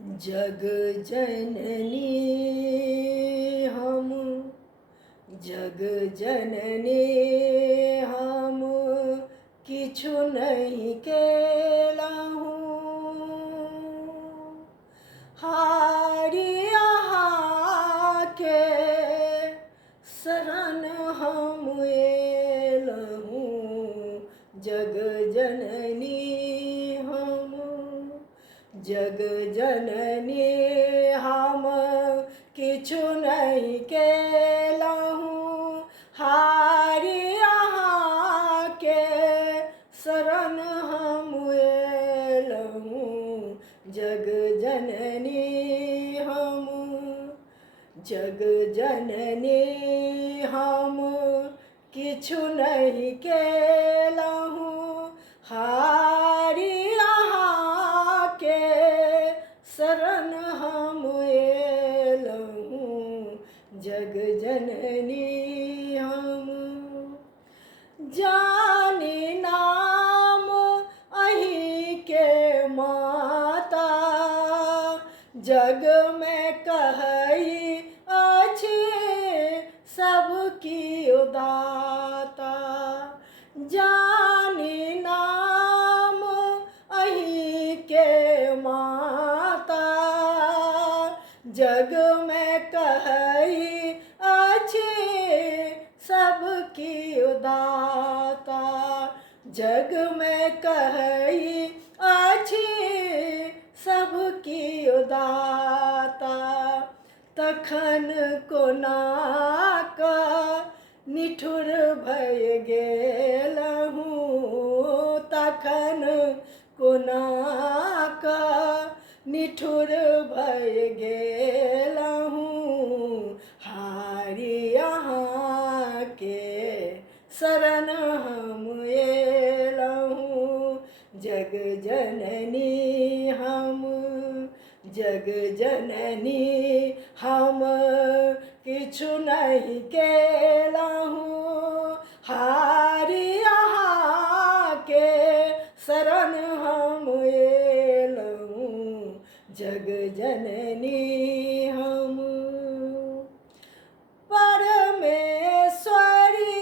जग जननी हम जग जननी हम किछु नहीं केलहुँ हारि अहाँ के शरण हम एलहुँ जग जननी हम जग जननी हम किछु नहीं केलहुँ हारि अहाँ के शरण हम एलहुँ जग जननी हम जग जननी हम किछु नहीं केलहुँ हारि अहाँ के शरण हम एलहुँ जग जननी हम जानी नाम अहीं के माता जग में कहई अछि सबकी उदाता जानी नाम अहीं के माता जग में कहई अछि सबकी उदाता जग में कहई अछि सबकी उदाता तखन कोनाक निठुर भय गेलहुँ तखन कोनाक निठुर भय गेलहुँ हारि अहाँ के शरण हम एलहुँ जग जननी हम जग जननी हम किछु नहीं केलहुँ हारि अहाँ के शरण हम एलहुँ जग जननी हम परमेश्वरी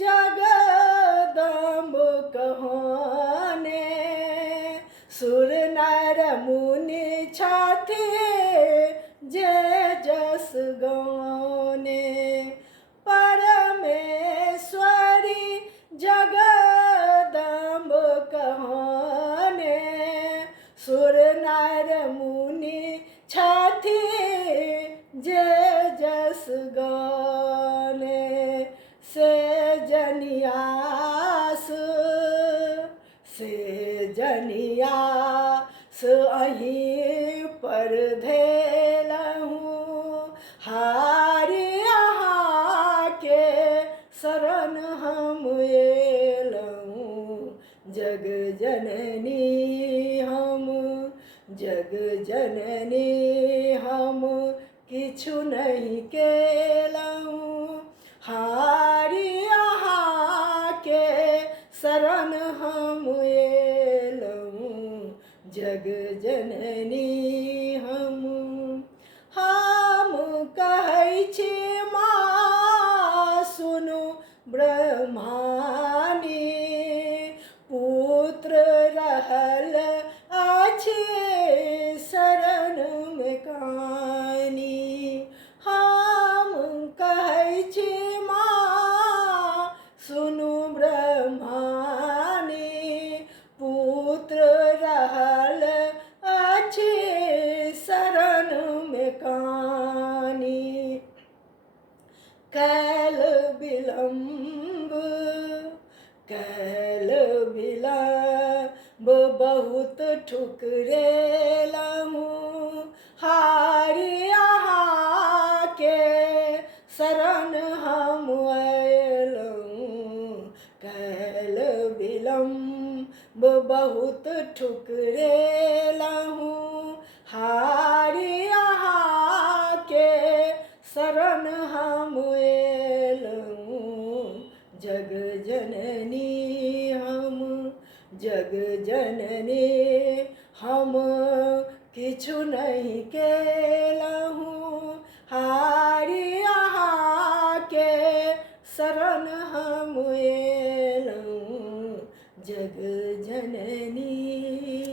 जगदम्ब कहाने सुर नर मुनि छथि जे जस गाने परमेश्वरी जगदम्ब कहाने सुर नर मुनि छथि जे जस गाने से जनियास अहीं पर धेलहुँ हारि अहाँ के शरण हम एलहुँ जग जननी हम जग जननी हम किछु नहीं केलहुँ हारि अहाँ के शरण हम एलहुँ जग जननी हम कहै छी माँ सुनु ब्रह्मानी पुत्र रहल अछि शरण में कानी हम कहै छी माँ सुनु ब्रह्मानी पुत्र रहल अछि शरण में कानी कैल विलम्ब बहुत ठुकरेलहुँ हारि अहाँ के शरण हम एलहुँ कैल विलम्ब बहुत ठुकरेलहुँ हारि अहाँ के शरण हम एलहुँ जग जननी हम जग जननी हम किछु नहीं केलहु हारि अहाँ के शरण हम एलहुँ जग जननी